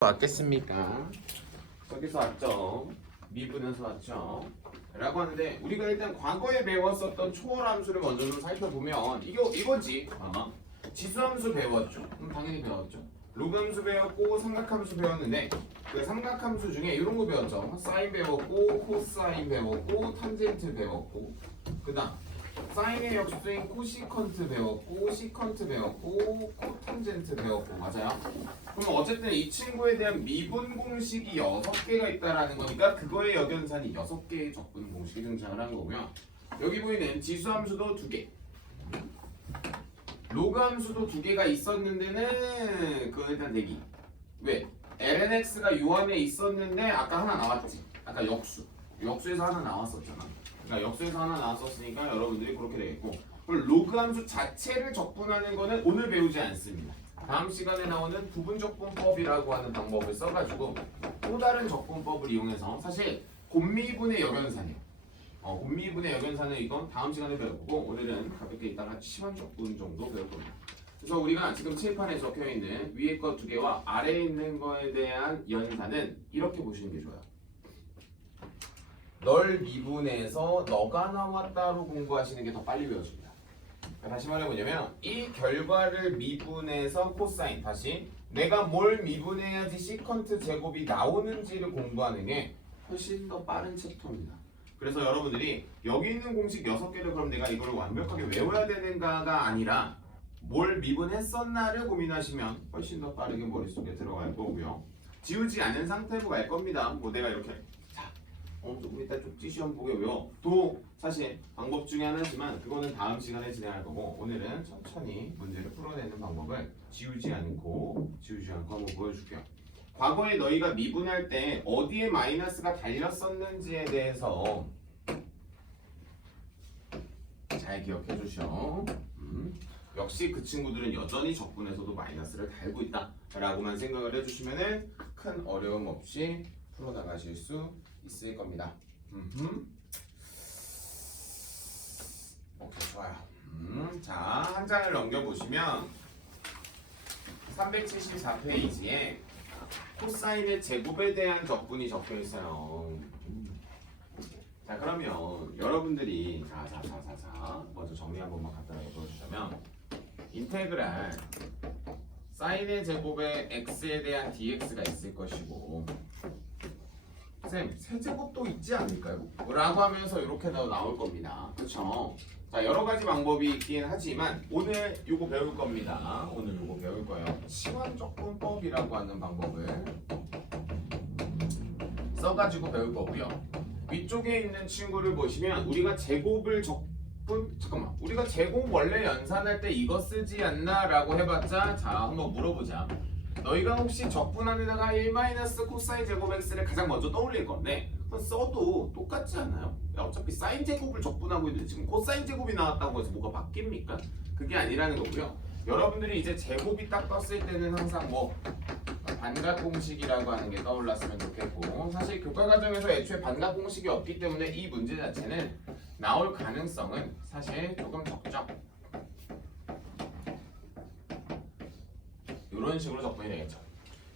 왔겠습니까? 여기서 왔죠. 미분에서 왔죠. 라고 하는데 우리가 일단 과거에 배웠었던 초월함수를 먼저 좀 살펴보면 이거지. 지수함수 배웠죠. 당연히 배웠죠. 로그함수 배웠고 삼각함수 배웠는데 그 삼각함수 중에 이런 거 배웠죠. 사인 배웠고 코사인 배웠고 탄젠트 배웠고 그 다음 사인의 역수인 코시컨트 배웠고 시컨트 배웠고 코탄젠트 배웠고 맞아요? 그럼 어쨌든 이 친구에 대한 미분 공식이 6개가 있다라는 거니까 그거의 역연산이 6개의 적분 공식이 등장을 한 거고요. 여기 보이는 지수함수도 2개 로그 함수도 2개가 있었는데는 그건 일단 대기. 왜? lnx가 요 안에 있었는데 아까 하나 나왔지. 아까 역수에서 하나 나왔었잖아. 그러니까 역수에서 하나 나왔었으니까 여러분들이 그렇게 되겠고, 그리고 로그 함수 자체를 적분하는 거는 오늘 배우지 않습니다. 다음 시간에 나오는 부분적분법이라고 하는 방법을 써가지고 또 다른 적분법을 이용해서 사실 곱미분의 역연산이에요. 곱미분의 역연산은 이건 다음 시간에 배울 거고 오늘은 가볍게 이따가 시간적분 정도 배울 겁니다. 그래서 우리가 지금 칠판에 적혀있는 위에 거 2개와 아래에 있는 거에 대한 연산은 이렇게 보시는 게 좋아요. 널 미분해서 너가 나왔다로 공부하시는 게 더 빨리 배워집니다. 다시 말해보자면 이 결과를 미분해서 코사인 다시 내가 뭘 미분해야지 시컨트 제곱이 나오는지를 공부하는 게 훨씬 더 빠른 챕터입니다. 그래서 여러분들이 여기 있는 공식 6개를 그럼 내가 이걸 완벽하게 외워야 되는가가 아니라 뭘 미분했었나를 고민하시면 훨씬 더 빠르게 머릿속에 들어갈 거고요. 지우지 않은 상태로 갈 겁니다. 뭐 내가 이렇게 조금 이따 쪽지 시험 보게 외워 도 사실 방법 중에 하나지만 그거는 다음 시간에 진행할 거고 오늘은 천천히 문제를 풀어내는 방법을 지우지 않고 한번 보여줄게요. 과거에 너희가 미분할 때 어디에 마이너스가 달렸었는지에 대해서 잘 기억해 주셔. 역시 그 친구들은 여전히 적분에서도 마이너스를 달고 있다 라고만 생각을 해주시면 큰 어려움 없이 풀어나가실 수 있을 겁니다. 오케이, 좋아요. 자, 한 장을 넘겨보시면 374페이지에 코사인의 제곱에 대한 적분이 적혀 있어요. 자, 그러면 여러분들이 먼저 정리 한 번만 간단하게 보여주자면 인테그랄 사인의 제곱에 x에 대한 dx가 있을 것이고 쌤, 세제곱도 있지 않을까요? 라고 하면서 이렇게 나올 겁니다. 그렇죠? 자, 여러 가지 방법이 있긴 하지만 오늘 요거 배울 겁니다. 오늘 요거 배울 거예요. 치환적분법이라고 하는 방법을 써가지고 배울 거고요. 위쪽에 있는 친구를 보시면 우리가 제곱을 우리가 제곱 원래 연산할 때 이거 쓰지 않나? 라고 해봤자 자, 한번 물어보자. 너희가 혹시 적분안에다가 1 코사인 제곱 x를 가장 먼저 떠올릴 건데 써도 똑같지 않아요? 어차피 사인 제곱을 적분하고 있는데 지금 코사인 제곱이 나왔다고 해서 뭐가 바뀝니까? 그게 아니라는 거고요. 여러분들이 이제 제곱이 딱 떴을 때는 항상 뭐 반각 공식이라고 하는 게 떠올랐으면 좋겠고 사실 교과 과정에서 애초에 반각 공식이 없기 때문에 이 문제 자체는 나올 가능성은 사실 조금 적죠. 이런 식으로 접근이 되겠죠.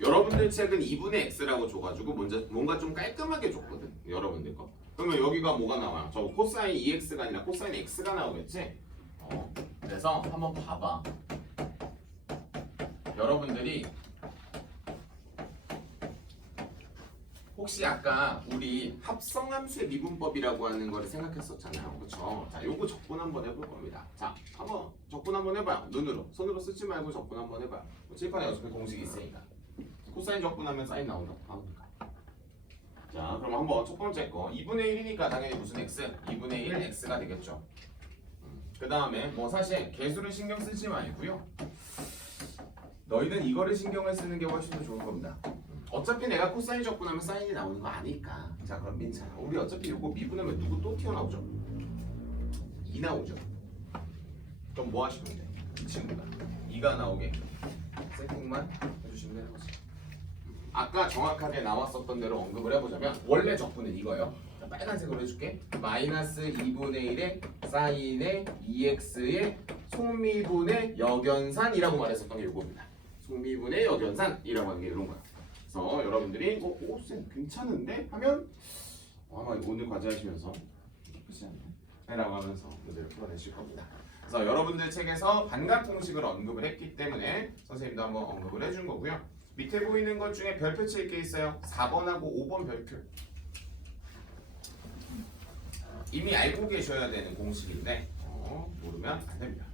여러분들 책은 2분의 x라고 줘가지고 뭔가 좀 깔끔하게 줬거든. 여러분들 거. 그러면 여기가 뭐가 나와요? 저 코사인 2x가 아니라 코사인 x가 나오겠지? 그래서 한번 봐봐. 여러분들이 혹시 아까 우리 합성함수의 미분법이라고 하는 거를 생각했었잖아요. 그렇죠? 자, 요거 적분 한번 해볼 겁니다. 자, 한번 적분 한번 해봐요. 눈으로. 손으로 쓰지 말고 적분 한번 해봐요. 칠판에 어차피 공식이 있으니까. 코사인 적분하면 사인 나오니까. 자, 그럼 한번 첫 번째 거 2분의 1이니까 당연히 무슨 x? 2분의 1 x가 되겠죠. 그 다음에 뭐 사실 개수를 신경 쓰지 말고요. 너희는 이거를 신경을 쓰는 게 훨씬 더 좋을 겁니다. 어차피 내가 코사인 적분하면 사인이 나오는 거 아니까. 자, 그럼 민찬아, 우리 어차피 이거 미분하면 누구 또 튀어나오죠? 2 나오죠? 그럼 뭐 하시면 돼? 이 친구가 2가 나오게 세팅만 해주시면 되는 거지. 아까 정확하게 나왔었던 대로 언급을 해보자면 원래 적분은 이거예요. 자, 빨간색으로 해줄게. 마이너스 2분의 1의 사인의 2x의 속미분의 역연산이라고 말했었던 게 이겁니다. 속미분의 역연산이라고 하는 게 이런 거야. 그래서 여러분들이 쌤 괜찮은데? 하면 아마 오늘 과제 하시면서 나쁘지 않네 라고 하면서 문제를 풀어내실 겁니다. 그래서 여러분들 책에서 반각 공식을 언급을 했기 때문에 선생님도 한번 언급을 해준 거고요. 밑에 보이는 것 중에 별표 칠 게 있어요. 4번하고 5번 별표. 이미 알고 계셔야 되는 공식인데 모르면 안 됩니다.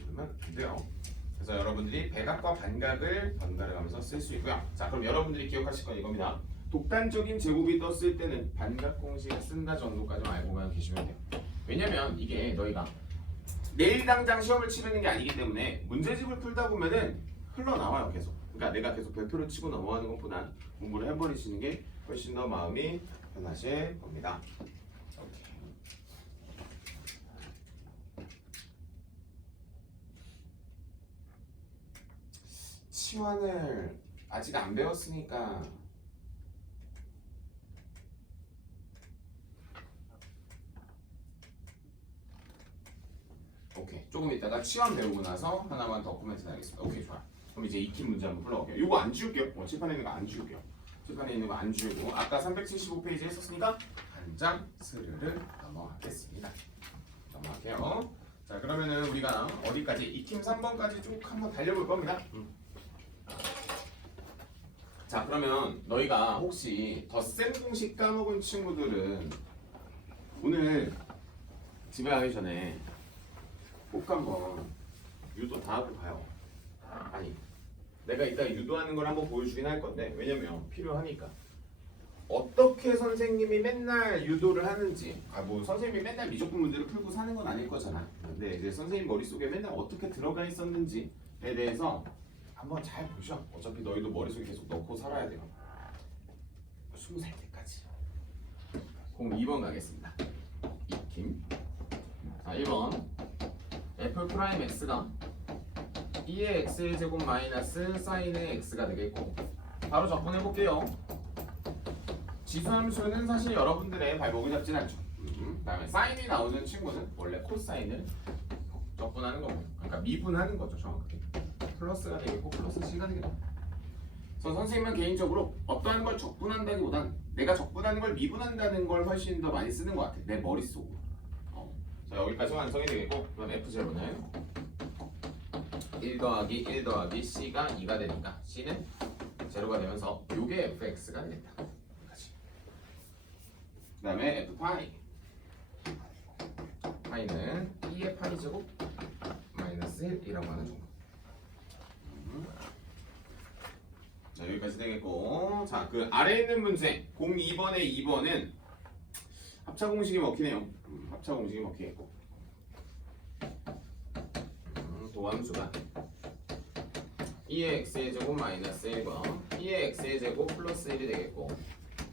모르면 안 돼요. 그래서 여러분들이 백악과 반각을 번갈아가면서 쓸 수 있고요. 자, 그럼 여러분들이 기억하실 건 이겁니다. 독단적인 제곱이 떴을 때는 반각 공식을 쓴다 정도까지만 알고만 계시면 돼요. 왜냐면 이게 너희가 내일 당장 시험을 치르는 게 아니기 때문에 문제집을 풀다 보면은 흘러나와요 계속. 그러니까 내가 계속 별표를 치고 넘어가는 것보다 공부를 해버리시는 게 훨씬 더 마음이 편하실 겁니다. 치환을 아직 안 배웠으니까 오케이. 조금 이따가 치환 배우고 나서 하나만 더 코멘트 하겠습니다. 오케이, 좋아. 그럼 이제 익힌 문제 한번 풀어볼게요. 이거 안 지울게요. 칠판에 있는 거 안 지울게요. 칠판에 있는 거 안 지우고 아까 375페이지 했었으니까 한 장 스르르 넘어가겠습니다. 넘어갈게요. 자, 그러면은 우리가 어디까지? 익힘 3번까지 쭉 한번 달려볼 겁니다. 자, 그러면 너희가 혹시 덧셈 공식 까먹은 친구들은 오늘 집에 가기 전에 꼭 한번 유도 다 하고 가요. 아니, 내가 이따 유도하는 걸 한번 보여주긴 할 건데 왜냐면 필요하니까. 어떻게 선생님이 맨날 유도를 하는지, 뭐 선생님이 맨날 미적분 문제를 풀고 사는 건 아닐 거잖아. 근데 이제 선생님 머릿속에 맨날 어떻게 들어가 있었는지에 대해서 한번 잘 보셔. 어차피 너희도 머릿속에 계속 넣고 살아야 돼요. 20살 때까지. 2번 가겠습니다. 익힘. 자, 1번 f 프라임 x가 2의 x의 제곱 마이너스 사인의 x가 되겠고, 바로 접근해 볼게요. 지수함수는 사실 여러분들의 발목을 잡진 않죠. 그다음에 사인이 나오는 친구는 원래 코사인을 적분하는 거고, 그러니까 미분하는 거죠, 정확하게. 플러스가 되겠고 플러스 C가 되겠다. 그래서 선생님은 개인적으로 어떠한 걸 적분한다기보단 내가 적분하는 걸 미분한다는 걸 훨씬 더 많이 쓰는 것 같아, 내 머릿속으로. 자, 여기까지 완성이 되겠고, 그럼 F0는 1 더하기 1 더하기 C가 2가 되니까 C는 제로가 되면서 요게 fx가 되겠다. 그 다음에 f 파이. 파이는 2의 파이 제곱 마이너스 1이라고 하는 정도. 자, 여기까지 되겠고, 자, 그 아래에 있는 문제 02번의 2번은 합차 공식이 먹히네요. 합차 공식이 먹히겠고, 도함수가 2의 x의 제곱 마이너스 1과 2의 x의 제곱 플러스 1이 되겠고,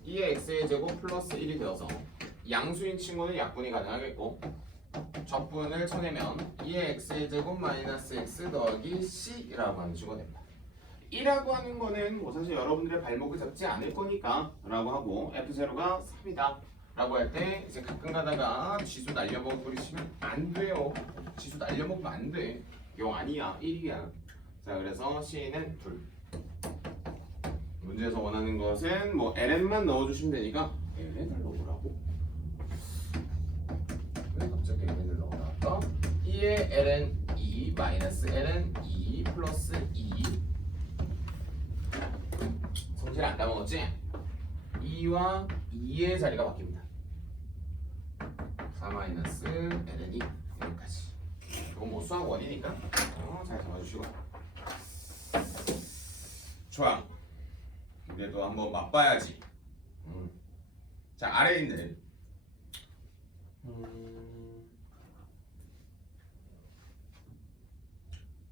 2의 x의 제곱 플러스 1이 되어서 양수인 친구는 약분이 가능하겠고, 적분을 쳐내면 2의 x의 제곱 마이너스 x 더하기 c라고 하는 식으로 됩니다. 1이라고 하는 거는 뭐 사실 여러분들의 발목을 잡지 않을 거니까 라고 하고, f0가 3이다 라고 할 때 이제 가끔 가다가 지수 날려먹고 그러시면 안 돼요. 지수 날려먹으면 안 돼. 영 아니야, 1이야. 자, 그래서 c는 2. 문제에서 원하는 것은 뭐 ln만 넣어주시면 되니까 ln을 넣으라고? 왜 갑자기 ln을 넣어놨다? 2의 ln 2 마이너스 ln 2 플러스 2. 성질 안 까먹었지? 2와 2의 자리가 바뀝니다. 4 마이너스 ln 2 여기까지. 이건 뭐 수학 원이니까 잘 잡아주시고. 좋아. 그래도 한번 맛봐야지. 자, 아래에 있는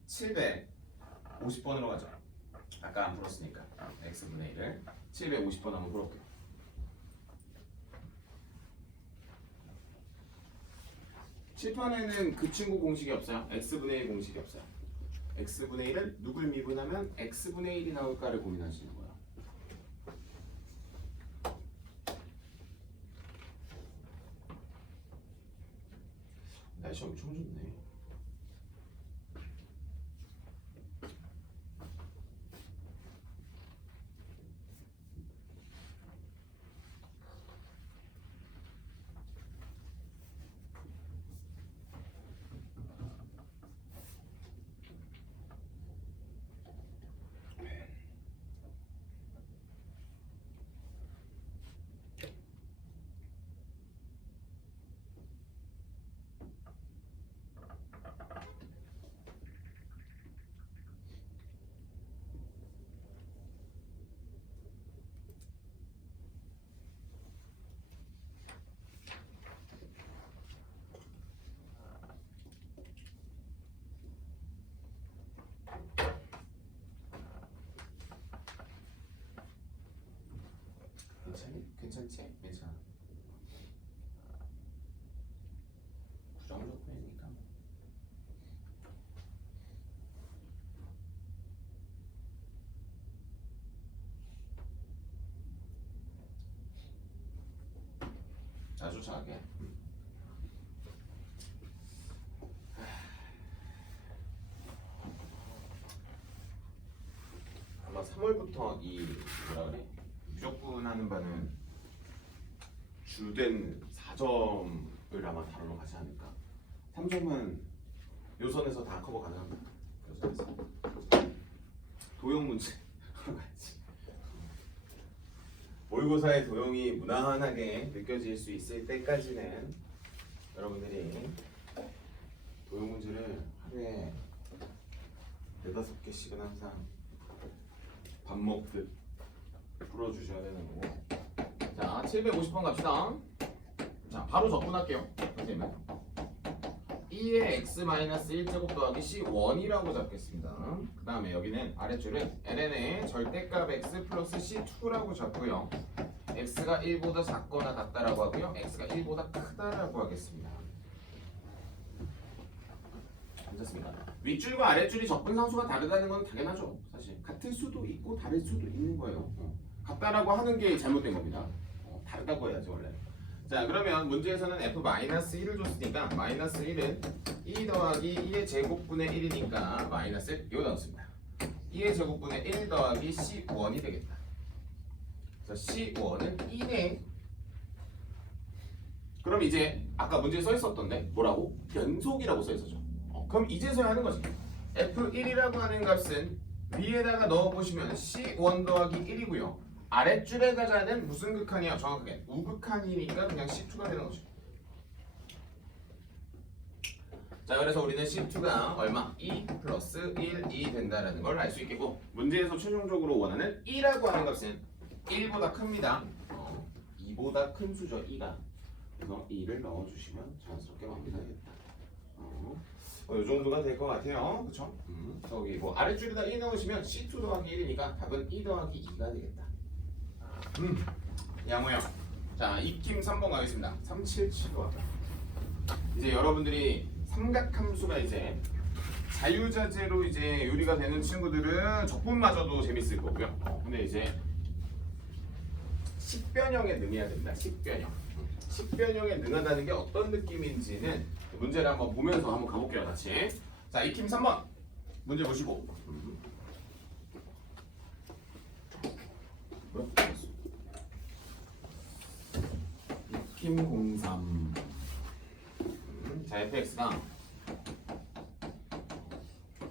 750번으로 가죠. 아까 안 풀었으니까 x분의 1을 750번 한번 풀어볼게요. 칠판에는 그 친구 공식이 없어요. x분의 1 공식이 없어요. x분의 1은 누굴 미분하면 x분의 1이 나올까를 고민하시는 거예요. 날씨 엄청 좋네. 그치? 괜찮아. 부정적분이니까. 아주 작게. 아마 3월부터 이 뭐라 그래? 무조건 하는 바는 주된 4점을 아마 다루러 가지 않을까. 3점은 요선에서 다 커버 가능합니다. 요선에서 도형 문제 하러 가야지. 모의고사의 도형이 무난하게 느껴질 수 있을 때까지는 여러분들이 도형 문제를 하루에 4-5개씩은 항상 밥 먹듯 풀어주셔야 되는 거고. 자, 750번 갑시다. 자, 바로 접근할게요. 선생님은 2의 x-1제곱 더하기 c1이라고 잡겠습니다. 그 다음에 여기는 아랫줄은 ln의 절대값 x 플러스 c2라고 잡고요. x가 1보다 작거나 같다라고 하고요. x가 1보다 크다라고 하겠습니다. 괜찮습니다. 윗줄과 아랫줄이 접근상수가 다르다는 건 당연하죠. 사실 같을 수도 있고 다를 수도 있는 거예요. 같다라고 하는 게 잘못된 겁니다. 다르다고 해야지 원래. 자, 그러면 문제에서는 f-1을 줬으니까 마이너스 1은 2 더하기 2의 제곱분의 1이니까 마이너스 1 이거 나왔습니다. 2의 제곱분의 1 더하기 c1이 되겠다. 그래서 c1은 2네. 그럼 이제 아까 문제에 써 있었던데 뭐라고? 연속이라고 써 있었죠. 그럼 이제서야 하는 거지. f1이라고 하는 값은 위에다가 넣어보시면 c1 더하기 1이고요. 아랫줄에다가는 무슨 극한이야? 정확하게 우극한이니까 그냥 c2가 되는 거죠. 자, 그래서 우리는 c2가 얼마? 2 플러스 1이 된다라는 걸 알 수 있겠고, 문제에서 최종적으로 원하는 2라고 하는 값은 1보다 큽니다. 2보다 큰 수죠, 2가. 그래서 2를 넣어주시면 자연스럽게 마무리가 되겠다. 이 정도가 될 것 같아요. 그쵸? 저기 뭐 아랫줄에다 1 넣으시면 c2 더하기 1이니까 답은 2 더하기 2가 되겠다. 양호형. 자, 익힘 3번 가겠습니다. 377번. 이제 여러분들이 삼각함수가 이제 자유자재로 이제 요리가 되는 친구들은 적분마저도 재밌을 거고요. 근데 이제 식변형에 능해야 됩니다. 식변형. 식변형에 능하다는 게 어떤 느낌인지는 문제를 한번 보면서 한번 가볼게요, 같이. 자, 익힘 3번. 문제 보시고. 익힘 03. 자, fx가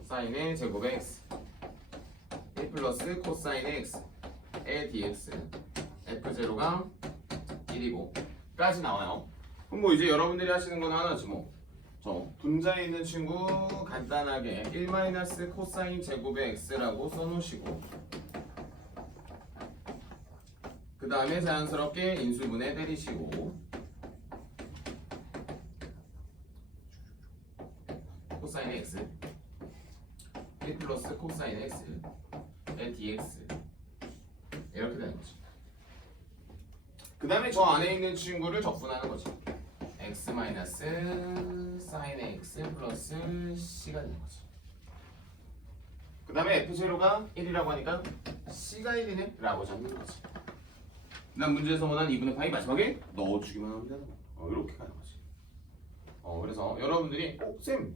사인의 제곱의 x 1 플러스 코사인의 x의 dx f0가 1이고 까지 나와요. 그럼 뭐 이제 여러분들이 하시는 건 하나지 뭐. 저 분자에 있는 친구 간단하게 1 마이너스 코사인 제곱의 x라고 써놓으시고, 그 다음에 자연스럽게 인수분해 때리시고, 코사인 x 1 플러스 코사인 x의 dx 이렇게 되는 거죠. 그 다음에 저 안에 있는 친구를 적분하는 거죠. x 마이너스 사인 x 플러스 c가 되는 거죠. 그 다음에 f0가 1이라고 하니까 c가 1이네 라고 잡는 거지. 난 문제에서 원한 2분의 파이 마지막에 넣어주기만 하면 되는 거. 이렇게 가는 거지. 그래서 여러분들이 쌤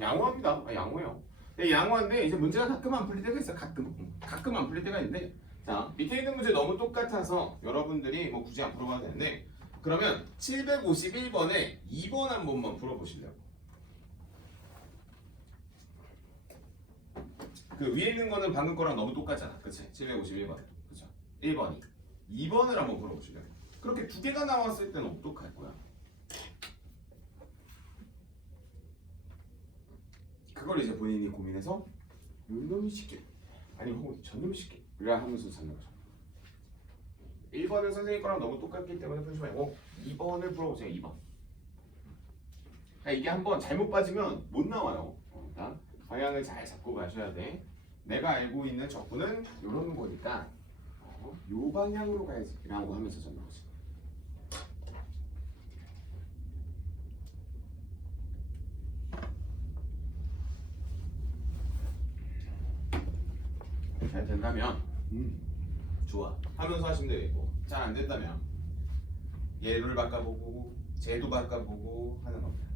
양호합니다. 양호해요. 양호한데 이제 문제가 가끔 안 풀릴 때가 있어. 가끔 안 풀릴 때가 있는데, 자, 밑에 있는 문제 너무 똑같아서 여러분들이 뭐 굳이 안 풀어봐도 되는데, 그러면 751번에 2번 한 번만 풀어보실래요? 그 위에 있는 거는 방금 거랑 너무 똑같잖아. 그치? 751번. 그쵸? 1번이. 2번을 한번 풀어보실래요? 그렇게 두 개가 나왔을 때는 어떡할 거야? 그걸 이제 본인이 고민해서 요놈이 쉽게, 아니 혹은 저놈이 쉽게 라 하면서 찾는 거죠. 1번은 선생님 거랑 너무 똑같기 때문에 풀지 말고 2번을 풀어보세요. 2번. 그러니까 이게 한번 잘못 빠지면 못 나와요. 일단 방향을 잘 잡고 가셔야 돼. 내가 알고 있는 적분은 이런 거니까 요 방향으로 가야지 라고 하면서 잡는 거지. 된다면 좋아 하면서 하시면 되겠고 잘 안 된다면 예를 바꿔보고 제도 바꿔보고 하는 겁니다.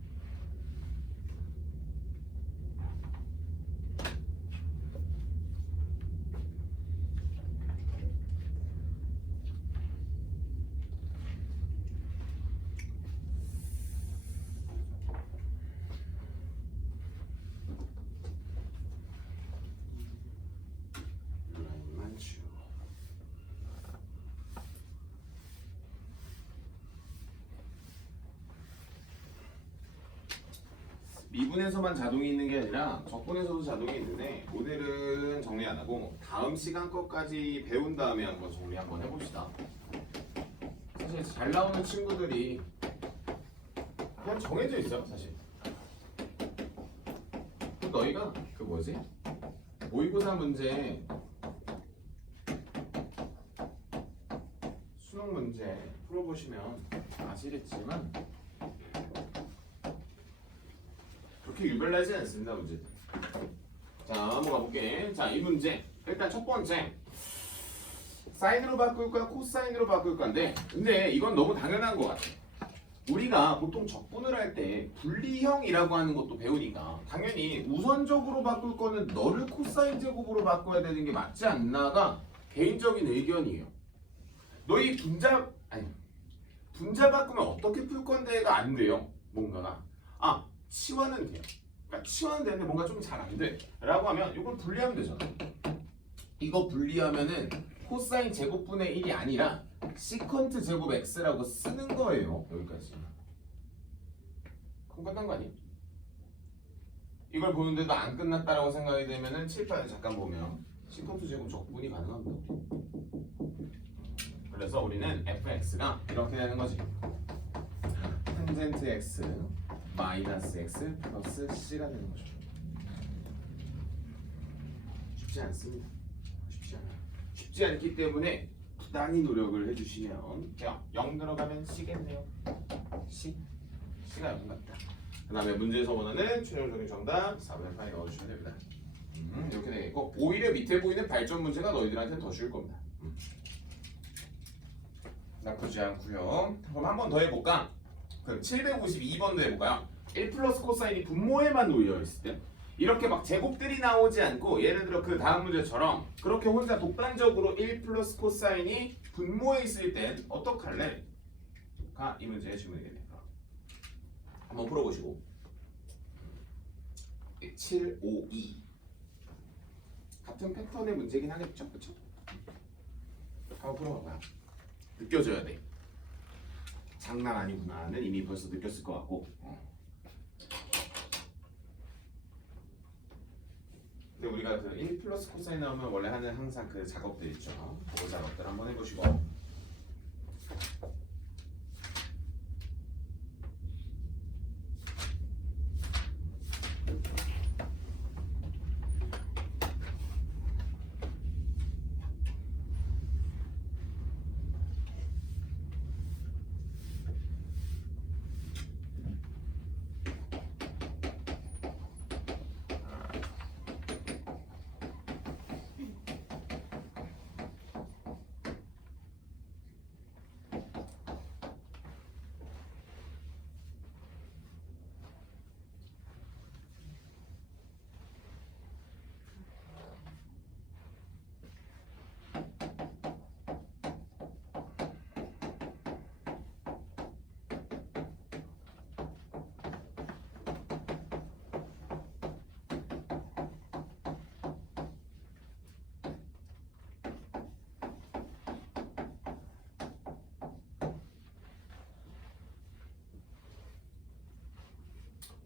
미분에서만 자동이 있는 게 아니라 적분에서도 자동이 있는데 오늘은 정리 안 하고 다음 시간 것까지 배운 다음에 한번 정리 한번 해봅시다. 사실 잘 나오는 친구들이 그냥 정해져 있어요 사실. 그 너희가 그 뭐지? 모의고사 문제 수능 문제 풀어보시면 아시겠지만 그렇게 유별나지 않습니다 문제. 자 한번 가볼게. 자 이 문제 일단 첫 번째 사인으로 바꿀 거야 코사인으로 바꿀 건데 근데 이건 너무 당연한 것 같아. 우리가 보통 적분을 할 때 분리형이라고 하는 것도 배우니까 당연히 우선적으로 바꿀 거는 너를 코사인 제곱으로 바꿔야 되는 게 맞지 않나가 개인적인 의견이에요. 너희 분자 바꾸면 어떻게 풀 건데가 안 돼요. 뭔가가 치환은 돼요. 그러니까 치환은 되는데 뭔가 좀 잘 안 돼. 라고 하면 이걸 분리하면 되잖아. 이거 분리하면은 코사인 제곱분의 1이 아니라 시컨트 제곱 x라고 쓰는 거예요. 여기까지. 그럼 끝난 거 아니? 이걸 보는데도 안 끝났다라고 생각이 되면은 칠판을 잠깐 보면 시컨트 제곱 적분이 가능합니다. 그래서 우리는 fx가 이렇게 되는 거지. 탄젠트 x 마이너스 x 플러스 c가 되는 거죠. 쉽지 않습니다. 쉽지 않기 때문에 부단히 노력을 해주시면 0 들어가면 c겠네요. c가 0 같다. 그 다음에 문제에서 원하는 최종적인 정답 4분의 8에 넣어주시면 됩니다. 이렇게 되겠고 오히려 밑에 보이는 발전 문제가 너희들한테 더 쉬울 겁니다. 나쁘지 않고요. 그럼 한 번 더 해볼까? 그럼 752번도 해볼까요? 1 플러스 코사인이 분모에만 놓여 있을 때 이렇게 막 제곱들이 나오지 않고 예를 들어 그 다음 문제처럼 그렇게 혼자 독단적으로 1 플러스 코사인이 분모에 있을 땐 어떡할래? 가 이 문제의 질문이겠네요. 한번 풀어보시고 752 같은 패턴의 문제긴 하겠죠? 그쵸? 한번 풀어봐봐요. 느껴져야 돼. 장난 아니구나는 이미 벌써 느꼈을 것 같고 근데 우리가 그 1 플러스 코사인 나오면 원래 하는 항상 그 작업들 있죠. 그 작업들 한번 해보시고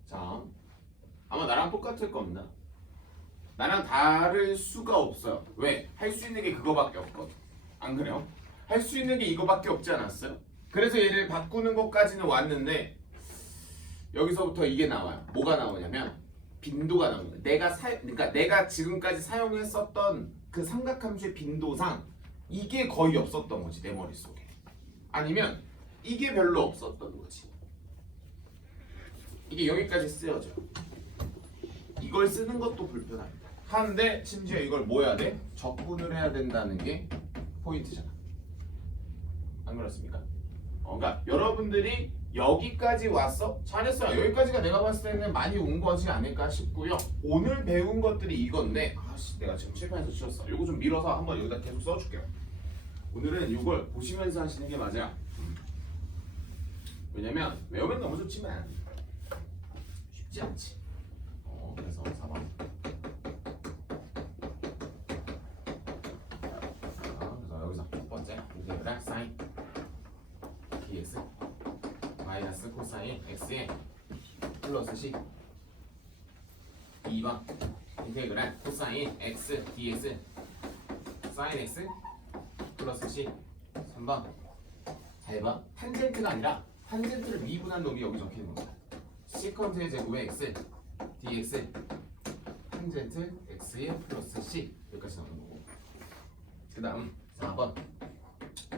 자, 아마 나랑 똑같을 겁니다. 나랑 다를 수가 없어요. 왜? 할 수 있는 게 그거밖에 없거든. 안 그래요? 할 수 있는 게 이거밖에 없지 않았어요? 그래서 얘를 바꾸는 것까지는 왔는데 여기서부터 이게 나와요. 뭐가 나오냐면 빈도가 나옵니다. 그러니까 내가 지금까지 사용했었던 그 삼각함수의 빈도상 이게 거의 없었던 거지 내 머릿속에. 아니면 이게 별로 없었던 거지. 이게 여기까지 쓰여져. 이걸 쓰는 것도 불편합니다. 하는데 심지어 이걸 뭐 해야 돼? 적분을 해야 된다는 게 포인트잖아. 안 그렇습니까? 그러니까 여러분들이 여기까지 왔어? 잘했어요. 여기까지가 내가 봤을 때는 많이 온 거지 않을까 싶고요. 오늘 배운 것들이 이건데 아씨 내가 지금 칠판에서 치웠어. 이거 좀 밀어서 한번 여기다 계속 써줄게요. 오늘은 이걸 보시면서 하시는 게 맞아요. 왜냐면 외우면 너무 좋지만 쉽지 않지. 그래서 4번. 그래서 여기서 첫 번째 인테그랄 사인 dx 마이너스 코사인 x에 플러스 c. 2번 인테그랄 코사인 x dx 사인 x 플러스 c. 3번 잘 봐. 탄젠트가 아니라 탄젠트를 미분한 놈이 여기 적혀있는 거야. 시컨트의 제곱의 x dx 탄젠트 x의 플러스 c 여기까지 나오는 거고. 그 다음 4번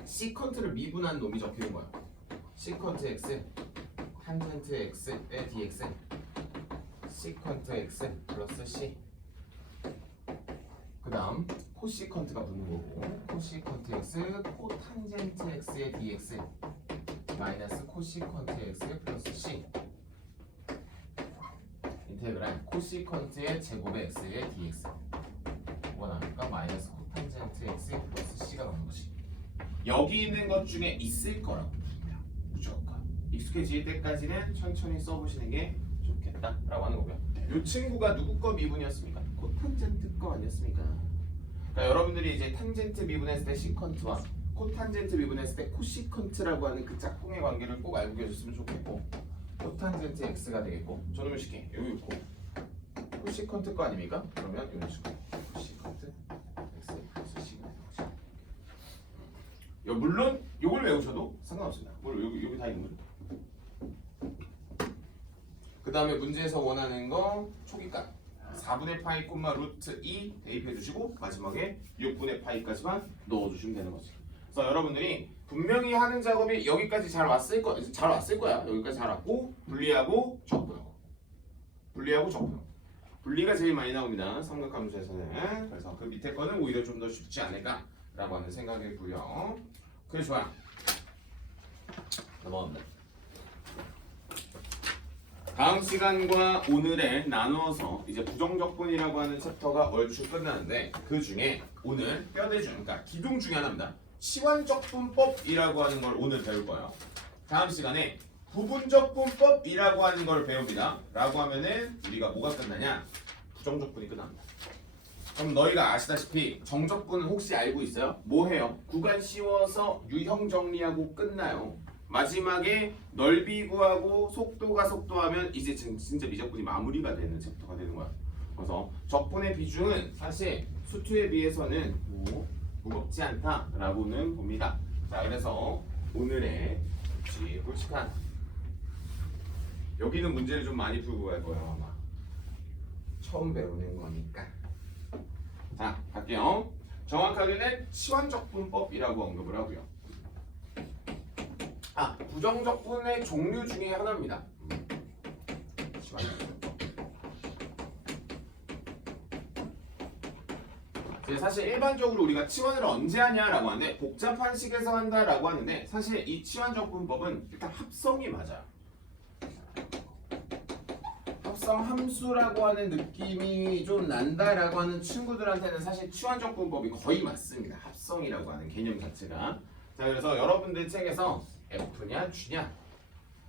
시컨트를 미분한 놈이 적혀있는 거야. 시컨트 x 탄젠트 x의 dx 시컨트 x 플러스 c. 그 다음 코시컨트가 붙는 거고 코시컨트 x 코탄젠트 x의 dx 마이너스 코시컨트 x 플러스 c 인테그랄 코시컨트의 제곱의 x의 dx 원하니까 마이너스 코탄젠트 x 플러스 c가 나오는 거지. 여기 있는 것 중에 있을 거라고 봅니다. 무조건 익숙해질 때까지는 천천히 써보시는 게 좋겠다라고 하는 거고요. 이 친구가 누구 거 미분이었습니까? 코탄젠트 거 아니었습니까? 그러니까 여러분들이 이제 탄젠트 미분했을 때 시컨트와 코탄젠트 미분했을 때 코시컨트라고 하는 그 짝꿍의 관계를 꼭 알고 계셨으면 좋겠고, 코탄젠트 x가 되겠고, 저놈의 식기 여기 있고 코시컨트 거 아닙니까? 그러면 이런 식으로 코시컨트 x 플러스 c가 되는 거죠. 물론 이걸 외우셔도 상관없습니다. 여기 다 있는 거죠. 그 다음에 문제에서 원하는 거 초기값 4분의 파이 콤마 루트 2 대입해 주시고 마지막에 6분의 파이까지만 넣어주시면 되는 거지. 그래서 여러분들이 분명히 하는 작업이 여기까지 잘 왔을 거야. 여기까지 잘 왔고 분리하고 적분하고 분리하고 적분하고 분리가 제일 많이 나옵니다. 삼각함수에서는. 그래서 그 밑에 거는 오히려 좀 더 쉽지 않을까라고 하는 생각이 들고요. 그래 좋아. 넘어갑니다. 다음 시간과 오늘에 나누어서 이제 부정적분이라고 하는 챕터가 얼추 끝나는데 그 중에 오늘 뼈대중, 그러니까 기둥 중에 하나입니다. 치환적분법이라고 하는 걸 오늘 배울 거예요. 다음 시간에 부분적분법이라고 하는 걸 배웁니다. 라고 하면은 우리가 뭐가 끝나냐? 부정적분이 끝납니다. 그럼 너희가 아시다시피 정적분은 혹시 알고 있어요? 뭐 해요? 구간 씌워서 유형 정리하고 끝나요. 마지막에 넓이 구하고 속도가 속도하면 이제 진짜 미적분이 마무리가 되는 챕터가 되는 거야. 그래서 적분의 비중은 사실 수투에 비해서는 무겁지 않다라고는 봅니다. 자, 그래서 오늘의 굵직굵직한 여기는 문제를 좀 많이 풀고 갈 거예요 아마. 처음 배우는 거니까. 자, 갈게요. 정확하게는 치환적분법이라고 언급을 하고요. 부정적분의 종류 중에 하나입니다. 사실 일반적으로 우리가 치환을 언제 하냐라고 하는데 복잡한 식에서 한다라고 하는데 사실 이 치환적분법은 일단 합성이 맞아요. 합성 함수라고 하는 느낌이 좀 난다라고 하는 친구들한테는 사실 치환적분법이 거의 맞습니다. 합성이라고 하는 개념 자체가. 자, 그래서 여러분들 책에서 F냐 G냐?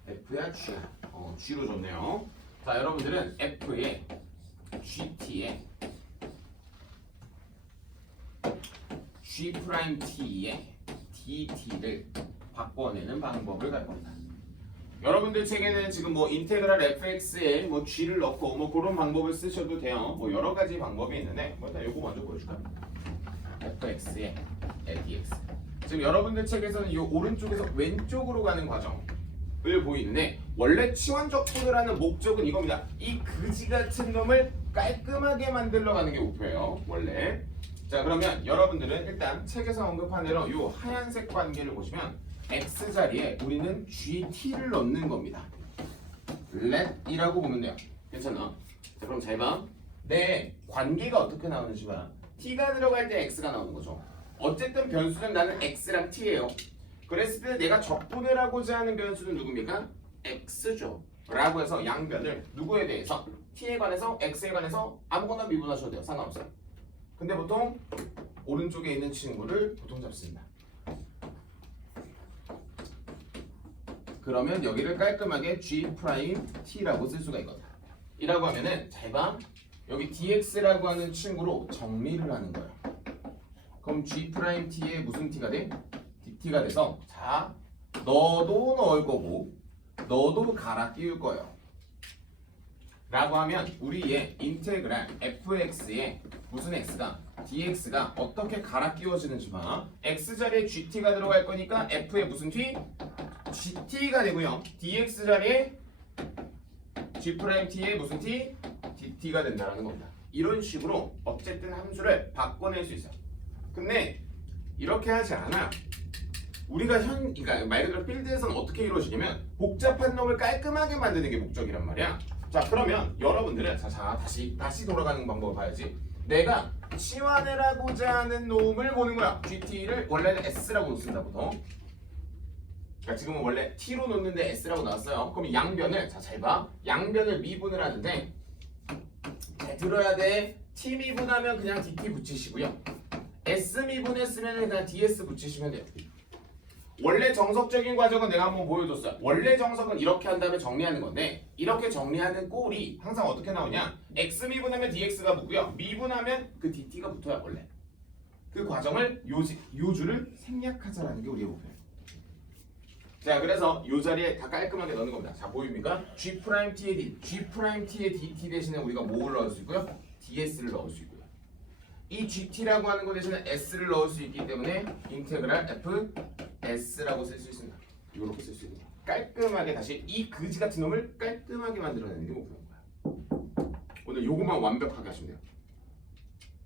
F야 G야? G로 줬네요. 자, 여러분들은 F에 GT에 G'T에 DT를 바꿔내는 방법을 갈 겁니다. 여러분들 책에는 지금 뭐 인테그랄 fx에 뭐 g를 넣고 뭐 그런 방법을 쓰셔도 돼요. 뭐 여러 가지 방법이 있는데 뭐 일단 요거 먼저 보여줄까요? fx에 dx. 지금 여러분들 책에서는 이 오른쪽에서 왼쪽으로 가는 과정을 보이는데 원래 치환적분을 하는 목적은 이겁니다. 이 그지 같은 놈을 깔끔하게 만들러 가는 게 목표예요. 원래. 자, 그러면 여러분들은 일단 책에서 언급한 대로 이 하얀색 관계를 보시면 x 자리에 우리는 GT를 넣는 겁니다. let이라고 보면 돼요. 괜찮아? 자, 그럼 잘 봐. 내 관계가 어떻게 나오는지 봐. t가 들어갈 때 x가 나오는 거죠. 어쨌든 변수는 나는 x랑 t예요. 그랬을 때 내가 적분을 하고자 하는 변수는 누굽니까? x죠. 라고 해서 양변을 누구에 대해서? t에 관해서 x에 관해서 아무거나 미분하셔도 돼요. 상관없어요. 근데 보통 오른쪽에 있는 친구를 보통 잡습니다. 그러면 여기를 깔끔하게 G'T라고 쓸 수가 있거든. 이라고 하면은 잘 봐. 여기 dx라고 하는 친구로 정리를 하는 거야. 그럼 G'T에 무슨 t가 돼? dt가 돼서 자, 너도 넣을 거고 너도 갈아 끼울 거예요. 라고 하면 우리의 인테그랄 fx에 무슨 x가 dx가 어떻게 갈아 끼워지는지 봐. x 자리에 gt가 들어갈 거니까 f에 무슨 t? gt가 되고요. dx 자리에 g't에 무슨 t? dt가 된다는 겁니다. 이런 식으로 어쨌든 함수를 바꿔낼 수 있어요. 근데 이렇게 하지 않아. 우리가 그러니까 말 그대로 필드에서는 어떻게 이루어지냐면 복잡한 놈을 깔끔하게 만드는 게 목적이란 말이야. 자, 그러면 여러분들은 다시 돌아가는 방법을 봐야지. 내가 치환을 하고자 하는 놈을 보는 거야. GT를 원래는 S라고 놓습니다, 보통. 그러니까 지금은 원래 T로 놓는데 S라고 나왔어요. 그럼 양변을 잘 봐. 양변을 미분을 하는데 잘 들어야 돼. T 미분하면 그냥 DT 붙이시고요. S 미분했으면 그냥 DS 붙이시면 돼요. 원래 정석적인 과정은 내가 한번 보여줬어요. 원래 정석은 이렇게 한 다음에 정리하는 건데 이렇게 정리하는 꼴이 항상 어떻게 나오냐? x 미분하면 dx가 붙고요. 미분하면 그 dt가 붙어야 원래. 그 과정을 요주를 생략하자라는 게 우리의 목표예요. 자, 그래서 요 자리에 다 깔끔하게 넣는 겁니다. 자, 보입니까? G'의 dt 대신에 우리가 뭐를 넣을 수 있고요? ds를 넣을 수 있고요. 이 gt라고 하는 거 대신에 s를 넣을 수 있기 때문에 인테그랄 f s라고 쓸 수 있습니다. 이렇게 쓸 수 있는 거야. 깔끔하게 다시 이 그지 같은 놈을 깔끔하게 만들어내는 게 목표인 거야. 오늘 요것만 완벽하게 하시면 돼요.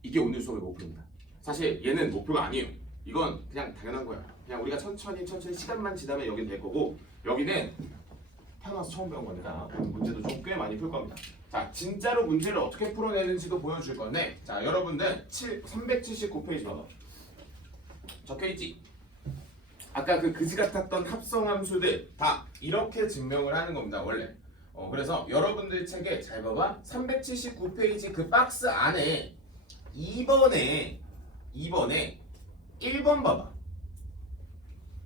이게 오늘 수업의 목표입니다. 사실 얘는 목표가 아니에요. 이건 그냥 당연한 거야. 그냥 우리가 천천히 시간만 지나면 여긴 될 거고 여기는 태어나서 처음 배운 거니까 문제도 좀 꽤 많이 풀 겁니다. 자, 진짜로 문제를 어떻게 풀어내는지도 보여줄 건데 자, 여러분들 379페이지 봐봐. 적혀있지? 아까 그 그지 같았던 합성함수들 다 이렇게 증명을 하는 겁니다, 원래. 그래서 여러분들 책에 잘 봐봐. 379페이지 그 박스 안에 2번에 1번 봐봐.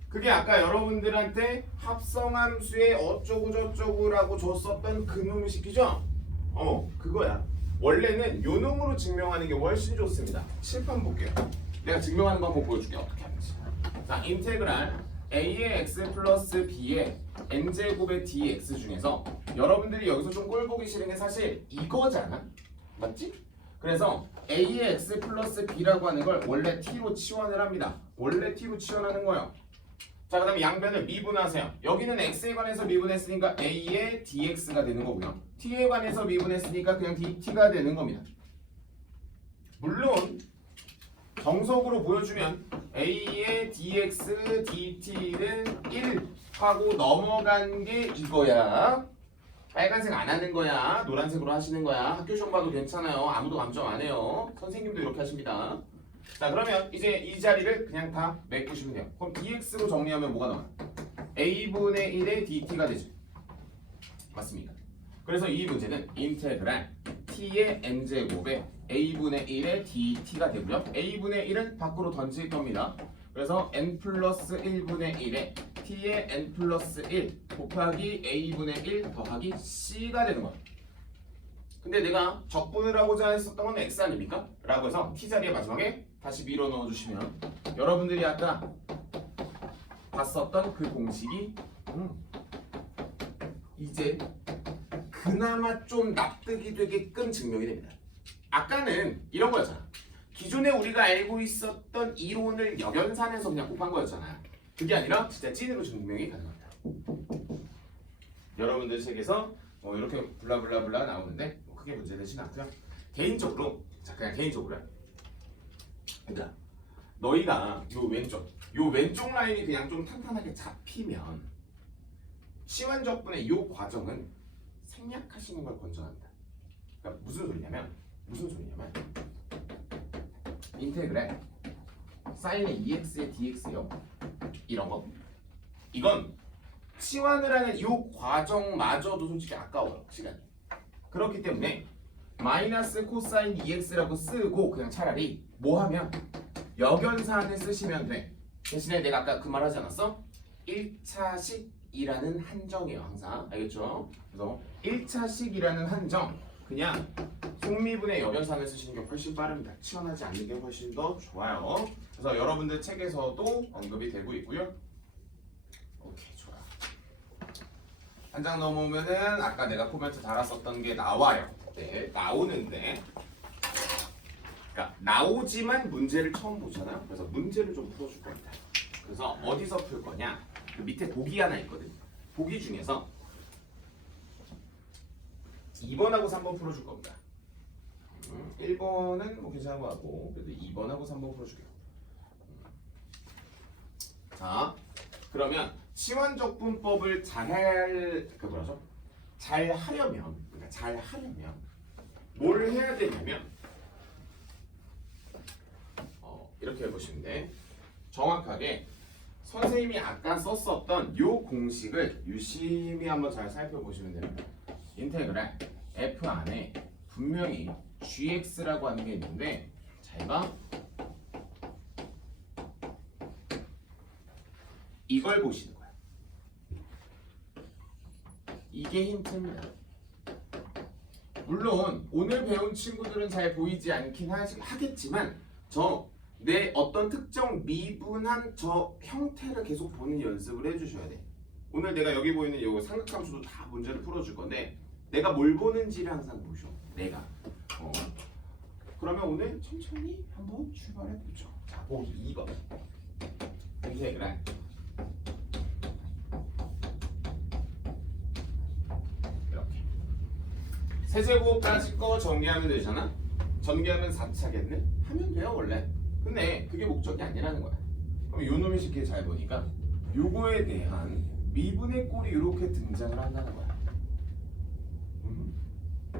그게 아까 여러분들한테 합성함수의 어쩌고 저쩌고라고 줬었던 그 놈을 시키죠? 그거야. 원래는 요 놈으로 증명하는 게 훨씬 좋습니다. 칠판 볼게요. 내가 증명하는 방법 보여줄게. 어떻게 하는지. 자, 인테그랄 a의 x 플러스 b의 n제곱의 dx 중에서 여러분들이 여기서 좀 꼴 보기 싫은 게 사실 이거잖아. 맞지? 그래서 a의 x 플러스 b라고 하는 걸 원래 t로 치환을 합니다. 원래 t로 치환하는 거예요. 자, 그 다음에 양변을 미분하세요. 여기는 x에 관해서 미분했으니까 a의 dx가 되는 거고요. t에 관해서 미분했으니까 그냥 dt가 되는 겁니다. 물론 정석으로 보여주면 a의 dx, dt는 1 하고 넘어간 게 이거야. 빨간색 안 하는 거야. 노란색으로 하시는 거야. 학교 시험 봐도 괜찮아요. 아무도 감점 안 해요. 선생님도 이렇게 하십니다. 자, 그러면 이제 이 자리를 그냥 다 메꾸시면 돼요. 그럼 dx로 정리하면 뭐가 나와요? a분의 1의 dt가 되죠. 맞습니까? 그래서 이 문제는 인테그랄 t의 n제곱에 a분의 1의 dt가 되고요. a분의 1은 밖으로 던질 겁니다. 그래서 n 플러스 1분의 1에 t의 n 플러스 1 곱하기 a분의 1 더하기 c가 되는 거예요. 근데 내가 적분을 하고자 했었던 건 x 아닙니까? 라고 해서 t 자리에 마지막에 다시 밀어 넣어주시면 여러분들이 아까 봤었던 그 공식이 이제 그나마 좀 납득이 되게끔 증명이 됩니다. 아까는 이런 거였잖아. 기존에 우리가 알고 있었던 이론을 역연산해서 그냥 곱한 거였잖아. 그게 아니라 진짜 찐으로 증명이 가능합니다. 여러분들 책에서 이렇게 블라블라블라 나오는데 크게 문제되진 않고요. 개인적으로 그냥 개인적으로요. 그러니까 너희가 요 왼쪽 라인이 그냥 좀 탄탄하게 잡히면 치환적분의 요 과정은 생략하시는 걸 권장합니다. 그러니까 무슨 소리냐면 무슨 소리냐면 인테그랄 사인의 EX의 DX요. 이런 거. 이건 치환을 하는 이 과정마저도 솔직히 아까워요. 시간이. 그렇기 때문에 마이너스 코사인 EX라고 쓰고 그냥 차라리 뭐 하면 역연산을 쓰시면 돼. 대신에 내가 아까 그 말 하지 않았어? 1차식이라는 한정이에요. 항상. 알겠죠? 그래서 1차식이라는 한정 그냥 속미분의 역연산을 쓰시는 게 훨씬 빠릅니다. 치환하지 않는 게 훨씬 더 좋아요. 그래서 여러분들 책에서도 언급이 되고 있고요. 오케이, 좋아. 한 장 넘어오면은 아까 내가 코멘트 달았었던 게 나와요. 네, 나오는데 그러니까 나오지만 문제를 처음 보잖아요. 그래서 문제를 좀 풀어줄 겁니다. 그래서 어디서 풀 거냐? 그 밑에 보기 하나 있거든. 보기 중에서 2번하고 3번 풀어줄 겁니다. 1번은 뭐 괜찮은 거 같고 그래도 2번하고 3번 풀어줄게요. 자, 그러면 치환적분법을 잘하려면 뭘 해야 되냐면 이렇게 해보시면 돼. 정확하게 선생님이 아까 썼었던 요 공식을 유심히 한번 잘 살펴보시면 됩니다. 인테그랄 f 안에 분명히 gx라고 하는 게 있는데 잘 봐. 이걸 보시는 거야. 이게 힌트입니다. 물론 오늘 배운 친구들은 잘 보이지 않긴 하겠지만 내 어떤 특정 미분한 저 형태를 계속 보는 연습을 해주셔야 돼. 오늘 내가 여기 보이는 요 삼각함수도 다 문제를 풀어줄 건데 내가 뭘 보는지를 항상 보셔. 내가. 그러면 오늘 천천히 한번 출발해 보죠. 자, 보기 2번. 인테그랄 이렇게 세제곱까지 거 전개하면 되잖아. 전개하면 4차겠네? 하면 돼요 원래. 근데 그게 목적이 아니라는 거야. 그럼 요 놈이 쉽게 잘 보니까 요거에 대한 미분의 꼴이 이렇게 등장을 한다는 거야.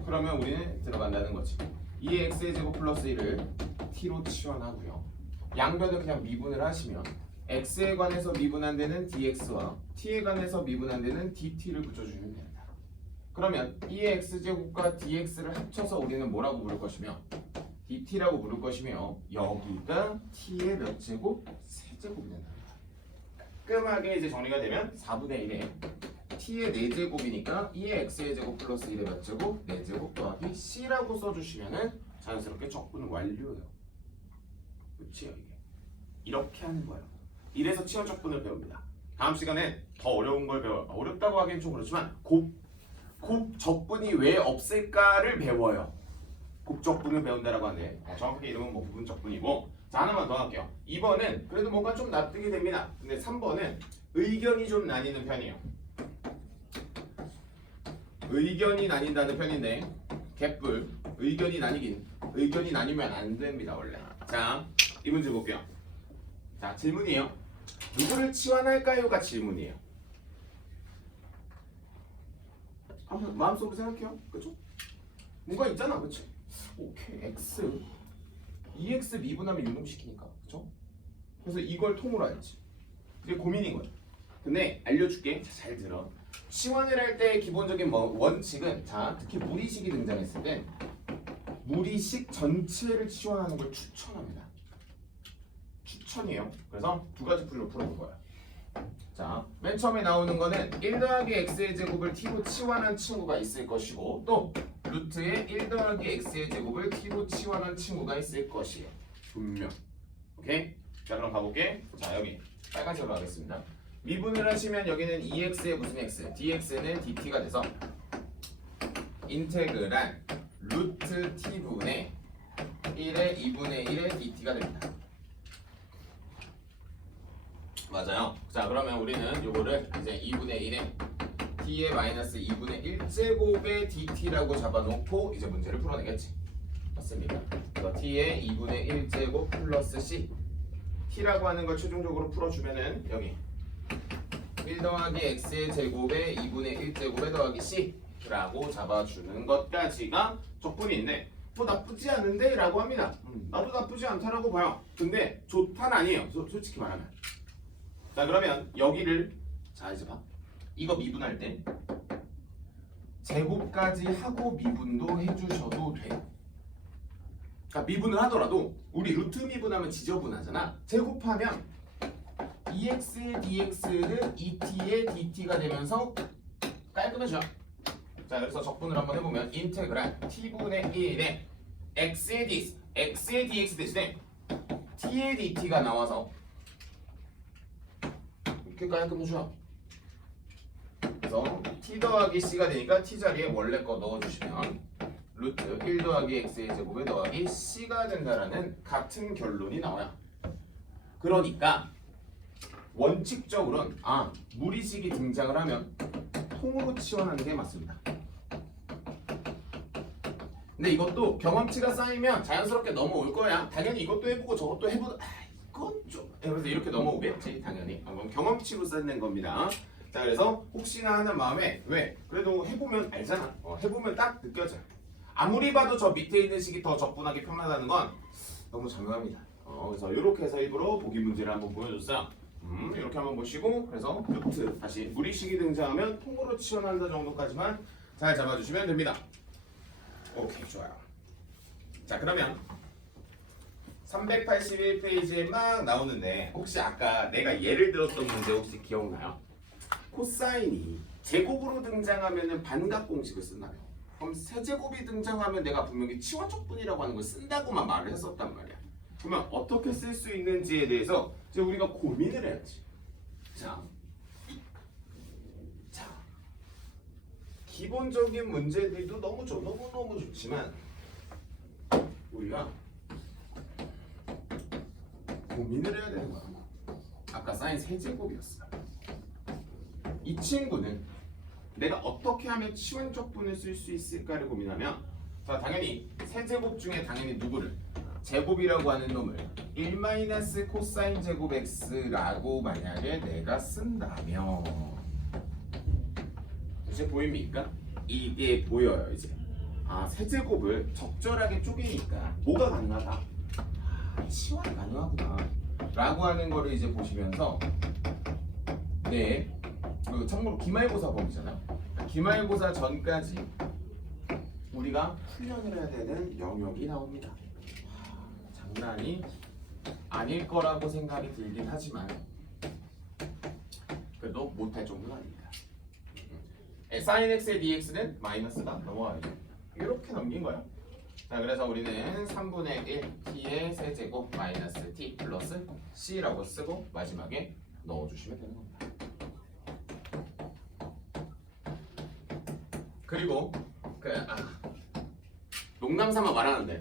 그러면 우리는 들어간다는 거지. 2x의 제곱 플러스 1을 t로 치환하고요. 양변을 그냥 미분을 하시면 x에 관해서 미분한 데는 dx와 t에 관해서 미분한 데는 dt를 붙여주면 된다. 그러면 2x제곱과 dx를 합쳐서 우리는 뭐라고 부를 것이며 dt라고 부를 것이며 여기가 t의 몇 제곱? 세제곱이 된다. 깔끔하게 이제 정리가 되면 4분의 1에 t의 4제곱이니까 2의 x의 제곱 플러스 1의 몇 제곱? 4제곱 더하기 c라고 써주시면은 자연스럽게 적분은 완료예요. 그치요 이게. 이렇게 하는 거예요. 이래서 치환 적분을 배웁니다. 다음 시간에 더 어려운 걸 어렵다고 하기엔 좀 그렇지만 곱 적분이 왜 없을까를 배워요. 곱적분을 배운다라고 하는데 정확하게 이름은 뭐 부분 적분이고. 자, 하나만 더 할게요. 2번은 그래도 뭔가 좀 납득이 됩니다. 근데 3번은 의견이 좀 나뉘는 편이에요. 의견이 나뉜다는 편인데 개뿔 의견이 나뉘면 안 됩니다 원래. 자, 이 문제 볼게요. 자, 질문이에요. 누구를 치환할까요가 질문이에요. 한번 마음속으로 생각해요. 그쵸? 뭔가 있잖아, 그치? 오케이, x 2x 미분하면 유놈시키니까, 그쵸? 그래서 이걸 통으로 알지. 그게 고민인 거야. 근데 알려줄게. 자, 잘 들어. 치환을 할 때 기본적인 원칙은 자, 특히 무리식이 등장했을 때 무리식 전체를 치환하는 걸 추천합니다. 추천이에요. 그래서 두 가지 풀로 풀어볼 거야. 자, 맨 처음에 나오는 거는 1 더하기 x의 제곱을 t로 치환한 친구가 있을 것이고 또 루트에 1 더하기 x의 제곱을 t로 치환한 친구가 있을 것이에요. 분명. 오케이? 자, 그럼 가볼게. 자, 여기 빨간색으로 하겠습니다. 미분을 하시면 여기는 2x에 무슨 x, dx는 dt가 돼서 인테그랄 루트 t분의 1의 2분의 1의 dt가 됩니다. 맞아요. 자, 그러면 우리는 요거를 이제 2분의 1에 t의 마이너스 2분의 1제곱의 dt라고 잡아놓고 이제 문제를 풀어내겠지. 맞습니까? 그래서 t의 2분의 1제곱 플러스 c t라고 하는 걸 최종적으로 풀어주면은 여기 1 더하기 x의 제곱에 2분의 1제곱에 더하기 c라고 잡아주는 것까지가 적분인데 뭐 나쁘지 않은데? 라고 합니다. 나도 나쁘지 않다라고 봐요. 근데 좋다는 아니에요. 솔직히 말하면. 자, 그러면 여기를 자 이제 봐. 이거 미분할 때 제곱까지 하고 미분도 해주셔도 돼. 그러니까 미분을 하더라도 우리 루트 미분하면 지저분하잖아. 제곱하면 2x의 dx는 2t의 dt가 되면서 깔끔해져. 자, 그래서 적분을 한번 해보면 인테그랄 t분의 1에 x의 dx 대신에 t의 dt가 나와서 이렇게 깔끔해져. 그래서 t 더하기 c가 되니까 t 자리에 원래 거 넣어주시면 루트 1 더하기 x의 제곱에 더하기 c가 된다라는 같은 결론이 나와요. 그러니까 원칙적으로는 무리식이 등장을 하면 통으로 치환하는 게 맞습니다. 근데 이것도 경험치가 쌓이면 자연스럽게 넘어올 거야. 당연히 이것도 해보고 저것도 해보고 이건 좀 그래서 이렇게 넘어오겠지 당연히. 그럼 경험치로 쌓는 겁니다. 자, 그래서 혹시나 하는 마음에 왜? 그래도 해보면 알잖아. 해보면 딱 느껴져. 아무리 봐도 저 밑에 있는 식이 더 적분하기 편하다는 건 너무 자명합니다. 그래서 이렇게 해서 일부러 보기 문제를 한번 보여줬어요. 이렇게 한번 보시고 그래서 루트 다시 무리식이 등장하면 통으로 치환한다 정도까지만 잘 잡아주시면 됩니다. 오케이, 좋아요. 자, 그러면 381페이지에 막 나오는데 혹시 아까 내가 예를 들었던 문제 혹시 기억나요? 코사인이 제곱으로 등장하면은 반각 공식을 쓴다며. 그럼 세제곱이 등장하면 내가 분명히 치환적분이라고 하는 걸 쓴다고만 말을 했었단 말이야. 그러면 어떻게 쓸 수 있는지에 대해서 이제 우리가 고민을 해야지. 자, 기본적인 문제들도 너무 좋지만 우리가 고민을 해야 되는 거야. 아까 사인 세제곱이었어. 이 친구는 내가 어떻게 하면 치환적분을 쓸 수 있을까를 고민하면 자, 당연히 세제곱 중에 당연히 누구를 제곱이라고 하는 놈을 1 코사인 제곱 x라고 만약에 내가 쓴다면 이제 보입니까? 이게 보여요 이제. 세제곱을 적절하게 쪼개니까 뭐가 가능하다? 치환이 가능하구나 라고 하는 거를 이제 보시면서 참고로 기말고사 범위잖아요. 기말고사 전까지 우리가 훈련을 해야 되는 영역이 나옵니다. 장난이 아닐 거라고 생각이 들긴 하지만 그래도 못할 정도는 아닙니다. sin x의 dx는 마이너스가 넘어가야죠. 이렇게 넘긴 거예요. 자, 그래서 우리는 3분의 1 t의 세제곱 마이너스 t 플러스 c라고 쓰고 마지막에 넣어주시면 되는 겁니다. 그리고 농담삼아 말하는데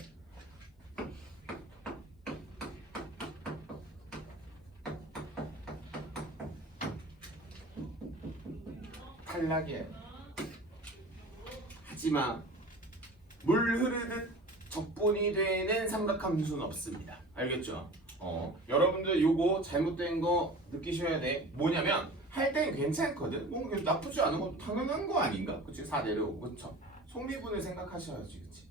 탈락이에요. 하지만 물 흐르듯 적분이 되는 삼각함수는 없습니다. 알겠죠? 여러분들 요거 잘못된 거 느끼셔야 돼. 뭐냐면 할 땐 괜찮거든. 뭐 나쁘지 않은 건 당연한 거 아닌가? 그치? 4 내려오고 그쵸? 속미분을 생각하셔야지. 그치?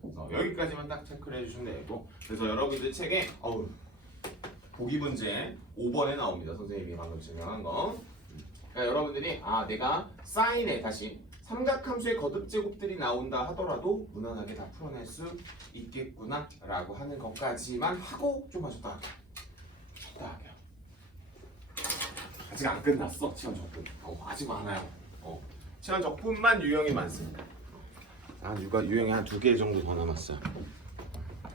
그래서 여기까지만 딱 체크를 해주시면 되고 그래서 여러분들 책에 보기 문제 5번에 나옵니다. 선생님이 방금 증명한 거. 그러니까 여러분들이 내가 사인에 다시 삼각함수의 거듭제곱들이 나온다 하더라도 무난하게 다 풀어낼 수 있겠구나 라고 하는 것까지만 하고 좀 하셨다 하게요. 아직 안 끝났어. 치환적분 아직 많아요. 치환적분만 유형이 많습니다. 유형이 한 2개 정도 더 남았어요.